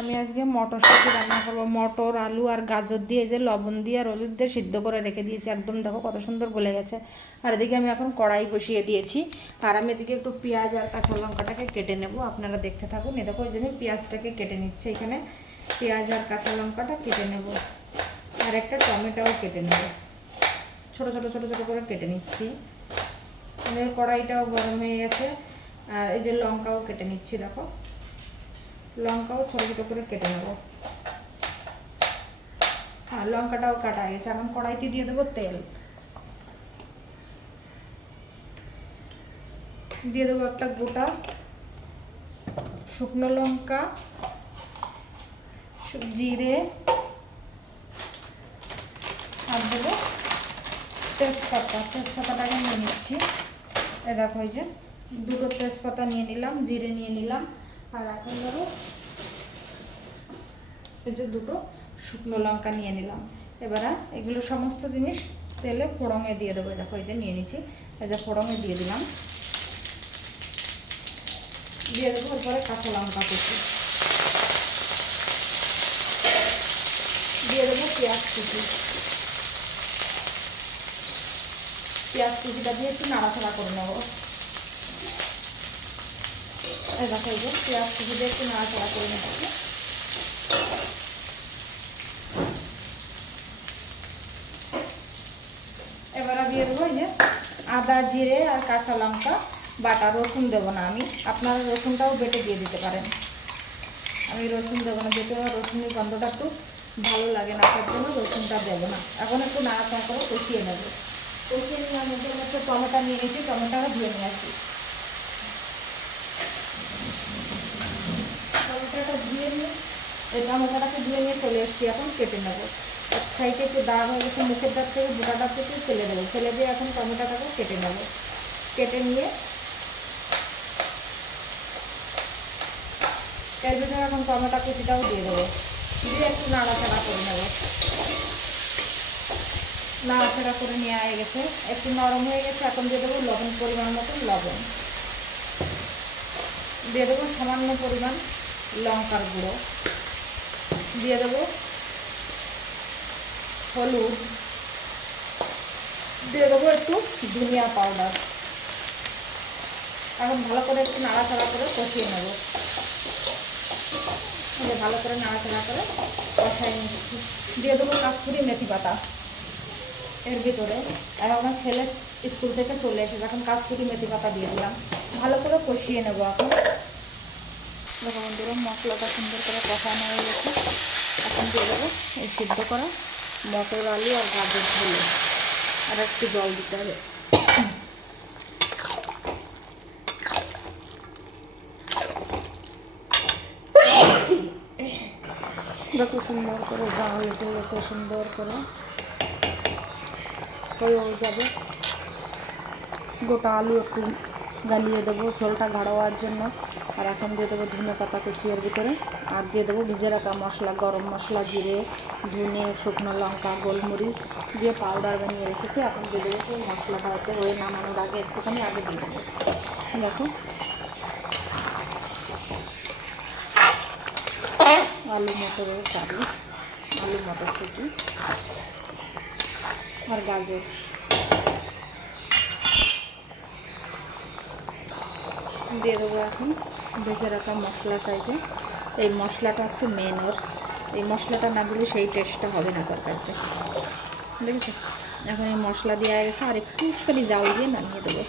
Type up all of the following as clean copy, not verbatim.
আমি আজকে মটরশুঁটি রান্না করবো। মটর, আলু আর গাজর দিয়ে যে লবণ দিয়ে আর হলুদ দিয়ে সিদ্ধ করে রেখে দিয়েছি, একদম দেখো কত সুন্দর গলে গেছে। আর এদিকে আমি এখন কড়াই বসিয়ে দিয়েছি, আর আমি এদিকে একটু পেঁয়াজ আর কাঁচা লঙ্কাটাকে কেটে নেব। আপনারা দেখতে থাকুন। এ দেখো, ওই জন্য পেঁয়াজটাকে কেটে নিচ্ছে। এখানে পেঁয়াজ আর কাঁচা লঙ্কাটা কেটে নেব, আর একটা টমেটোও কেটে নেব। ছোটো ছোটো ছোটো ছোটো করে কেটে নিচ্ছি। কড়াইটাও গরম হয়ে গেছে। আর এই যে লঙ্কাও কেটে নিচ্ছি, দেখো লঙ্কাও ছোটো ছোটো করে কেটে নেব। হ্যাঁ, লঙ্কাটাও কাটা হয়ে গেছে। এখন কড়াইতে দিয়ে দেবো তেল, দিয়ে দেবো একটা গোটা শুকনো লঙ্কা, জিরে, আর দেবো তেজপাতাটাকে নিয়ে নিচ্ছি। এ দেখো, এই যে দুটো তেজপাতা নিয়ে নিলাম, জিরে নিয়ে নিলাম, আর এখন ধরো এই যে দুটো শুকনো লঙ্কা নিয়ে নিলাম। এবারে এগুলো সমস্ত জিনিস তেলে ফোড়ঙে দিয়ে দেবো। দেখো, এই যে নিয়ে নিচ্ছি, এই যে ফোড়ঙে দিয়ে দিলাম। দিয়ে দেবো এরপরে কাঁচা লঙ্কা কুচি, দিয়ে দেবো পেঁয়াজ কুচি। পেঁয়াজ কুচিটা দিয়ে একটু নাড়াচাড়া করে নেবো। এই দেখো, এই যে পেঁয়াজ কুচি দিয়ে একটু নাড়াচাড়া করে নেবো। এবারে দিয়ে দেবো এই যে আদা, জিরে আর কাঁচা লঙ্কা বাটা। রসুন দেবো না আমি, আপনারা রসুনটাও বেটে দিয়ে দিতে পারেন। আমি রসুন দেবো না, যেহেতু রসুনের গন্ধটা একটু ভালো লাগে না, তার জন্য রসুনটা দেবো না। এখন একটু নাড়াচাড়া করে কষিয়ে নেব। কষিয়ে নিয়ে আমি একটু টমেটো নিয়ে নিয়েছি, টমেটোটা ধুয়ে নিয়ে আসি। টমেটোটা ধুয়ে নিয়ে এই টমেটোটাকে ধুয়ে নিয়ে চলে এসেছি। এখন কেটে নেবো। এক সাইডে একটু দাগ হয়ে গেছে, মুখের দাগ থেকে গোটাটা থেকে ফেলে দেবো। ফেলে দিয়ে এখন টমেটোটাকে কেটে নেবো। কেটে নিয়ে এর ভিতরে এখন টমেটো কুচিটাও দিয়ে দেবো। দিয়ে একটু নাড়াচাড়া করে নেবো। নাড়াচাড়া করে নেওয়া হয়ে গেছে, একটু নরম হয়ে গেছে। এখন দিয়ে দেবো লবণ, পরিমাণ মতো লবণ দিয়ে দেবো, সামান্য পরিমাণ লঙ্কার গুঁড়ো দিয়ে দেবো, হলুদ দিয়ে দেবো, একটু ধনিয়া পাউডার। এখন ভালো করে একটু নাড়াচাড়া করে কষিয়ে নেব। ভালো করে নাড়াচাড়া করে কষাই নিচ্ছি। দিয়ে দেবো কাস্তুরি মেথি পাতা এর ভিতরে। আর আমার ছেলে স্কুল থেকে চলে এসেছে, এখন কাস্তুরি মেথি পাতা দিয়ে দিলাম। ভালো করে কষিয়ে নেবো। এখন দেখো বন্ধুরা, মশলাটা সুন্দর করে কষানো হয়ে গেছে। এখন দিয়ে দেবো এই সিদ্ধ করা মটর, আলু আর গাজর ঝোলে। আর একটু জল দিতে হবে। দেখো সুন্দর করে জাল উঠে গেছে, সুন্দর করে হয়েও যাবে। গোটা আলু একটু গালিয়ে দেবো ঝোলটা গাঢ় হওয়ার জন্য। আর এখন দিয়ে দেবো ধনে পাতা কুচি এর ভিতরে। আর দিয়ে দেবো ভিজে রাখা মশলা, গরম মশলা, জিরে, ধনে, শুকনো লঙ্কা, গোলমরিচ দিয়ে পাউডার বানিয়ে রেখেছি। এখন দিয়ে দেবো সেই মশলাটা হচ্ছে হয়ে নামানোর আগে একটুখানি আগে দিয়ে দেবো। দেখো আলু মটরের কারি, আলু মটরশুঁটি আর গাজর দিয়ে দেবো। এখন ভেজে রাখা মশলাটাই, যে এই মশলাটা আছে মেন ওর। এই মশলাটা না দিলে সেই টেস্টটা হবে না তরকারিতে, দেখেছো? এখন এই মশলা দেওয়া গেছে, আর একটু খালি জাল দিয়ে নামিয়ে দেবো।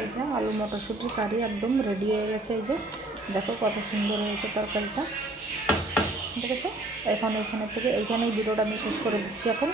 এই যে আলু মটরশুঁটির কারি একদম রেডি হয়ে গেছে। এই যে দেখো কত সুন্দর হয়েছে তরকারিটা, দেখেছো? এখন এইখানের থেকে এইখানেই ভিডিওটা আমি শেষ করে দিচ্ছি এখন।